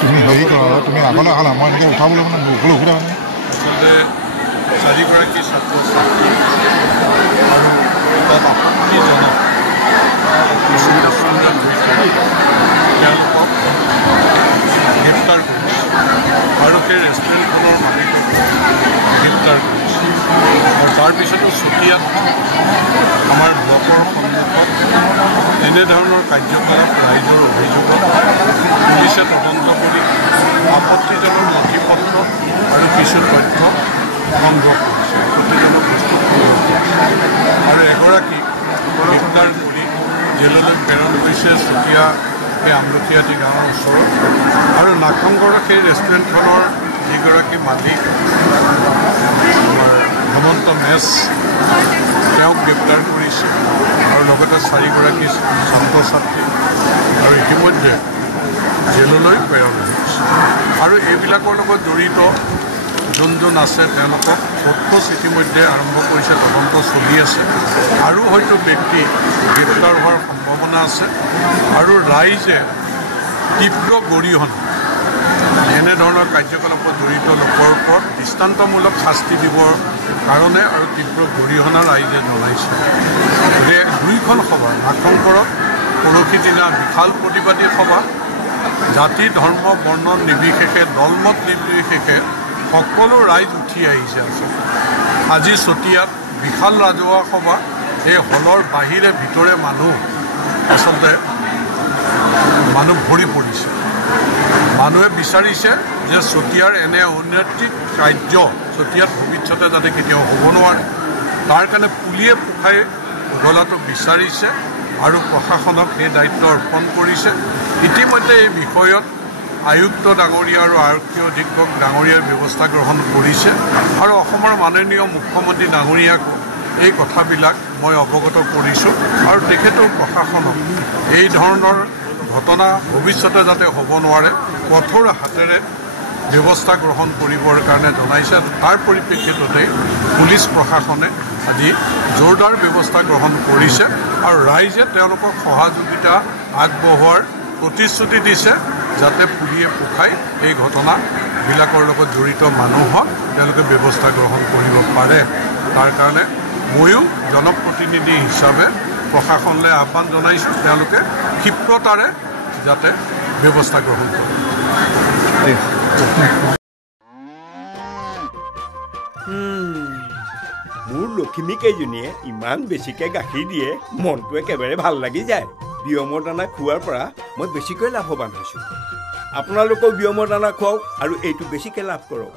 তুমি হেৰি কৰা তুমি আগলৈ আহা মই এনেকৈ উঠাবলৈ মানে নক'লে অসুবিধা মানে আচলতে 4গৰাকী ছাত্ৰ ছাত্ৰী আৰু তাত আপত্তিজনক কিছুমান তেওঁলোকক গ্ৰেপ্তাৰ কৰিছে আৰু সেই ৰেষ্টুৰেণ্টখনৰ মালিকক গ্ৰেপ্তাৰ কৰিছে আৰু তাৰপিছতো চতিয়াত আমাৰ ব্লকৰ সন্মুখত এনেধৰণৰ কাৰ্যকলাপ ৰাইজৰ অভিযোগত পুলিচে তদন্ত কৰি আপত্তিজনক নথি-পত্ৰ আৰু কিছু তথ্য সংগ্ৰহ কৰিছে আপত্তিজনক বস্তু আৰু এগৰাকীক গ্ৰেপ্তাৰ কৰি জেললৈ প্ৰেৰণ কৰিছে চতিয়া সেই আমলখিয়াতি গাঁৱৰ ওচৰত আৰু নাগশংকৰ সেই ৰেষ্টুৰেণ্টখনৰ যিগৰাকী মালিক আমাৰ হেমন্ত মেছ তেওঁক গ্ৰেপ্তাৰ কৰিছে আৰু লগতে 4গৰাকী ছাত্ৰ ছাত্ৰী আৰু ইতিমধ্যে জেললৈ প্ৰেৰণ কৰিছে আৰু এইবিলাকৰ লগত জড়িত যোন আছে তেওঁলোকক সোধপোছ ইতিমধ্যে আৰম্ভ কৰিছে তদন্ত চলি আছে আৰু হয়তো ব্যক্তি গ্ৰেপ্তাৰ হোৱাৰ সম্ভাৱনা আছে আৰু ৰাইজে তীব্ৰ গৰিহণা এনেধৰণৰ কাৰ্যকলাপত জড়িত লোকৰ ওপৰত দৃষ্টান্তমূলক শাস্তি দিবৰ কাৰণে আৰু তীব্ৰ গৰিহণা ৰাইজে জনাইছে যে দুইখন সভা নাগশংকৰত পৰহি দিনা বিশাল প্ৰতিবাদী সভা জাতি ধৰ্ম বৰ্ণ নিৰ্বিশেষে দলমত নিৰ্বিশেষে সকলো ৰাইজ উঠি আহিছে আচলতে আজি চতিয়াত বিশাল ৰাজহুৱা সভা এই হলৰ বাহিৰে ভিতৰে মানুহ আচলতে মানুহ ভৰি পৰিছে মানুহে বিচাৰিছে যে চতিয়াৰ এনে অনৈতিক কাৰ্য চতিয়াত ভৱিষ্যতে যাতে কেতিয়াও হ'ব নোৱাৰে তাৰ কাৰণে পুলিয়ে পোখাই গলাটো বিচাৰিছে আৰু প্ৰশাসনক সেই দায়িত্ব অৰ্পণ কৰিছে ইতিমধ্যে এই বিষয়ত আয়ুক্ত ডাঙৰীয়া আৰু আৰক্ষী অধীক্ষক ডাঙৰীয়াই ব্যৱস্থা গ্ৰহণ কৰিছে আৰু অসমৰ মাননীয় মুখ্যমন্ত্ৰী ডাঙৰীয়াকো এই কথাবিলাক মই অৱগত কৰিছোঁ আৰু তেখেতেও প্ৰশাসনক এই ধৰণৰ ঘটনা ভৱিষ্যতে যাতে হ'ব নোৱাৰে কঠোৰ হাতেৰে ব্যৱস্থা গ্ৰহণ কৰিবৰ কাৰণে জনাইছে তাৰ পৰিপ্ৰেক্ষিততে পুলিচ প্ৰশাসনে আজি জোৰদাৰ ব্যৱস্থা গ্ৰহণ কৰিছে আৰু ৰাইজে তেওঁলোকক সহযোগিতা আগবঢ়োৱাৰ প্ৰতিশ্ৰুতি দিছে যাতে পুলিয়ে পোখাই এই ঘটনাবিলাকৰ লগত জড়িত মানুহক তেওঁলোকে ব্যৱস্থা গ্ৰহণ কৰিব পাৰে তাৰ কাৰণে ময়ো জনপ্ৰতিনিধি হিচাপে প্ৰশাসনলৈ আহ্বান জনাইছোঁ তেওঁলোকে ক্ষিপ্ৰতাৰে যাতে ব্যৱস্থা গ্ৰহণ কৰে মোৰ লখিমী কেইজনীয়ে ইমান বেছিকৈ গাখীৰ দিয়ে মনটো একেবাৰে ভাল লাগি যায় বিয়মৰ দানা খোৱাৰ পৰা মই বেছিকৈ লাভৱান হৈছোঁ আপোনালোকেও বিয়মৰ দানা খুৱাওক আৰু এইটো বেছিকৈ লাভ কৰক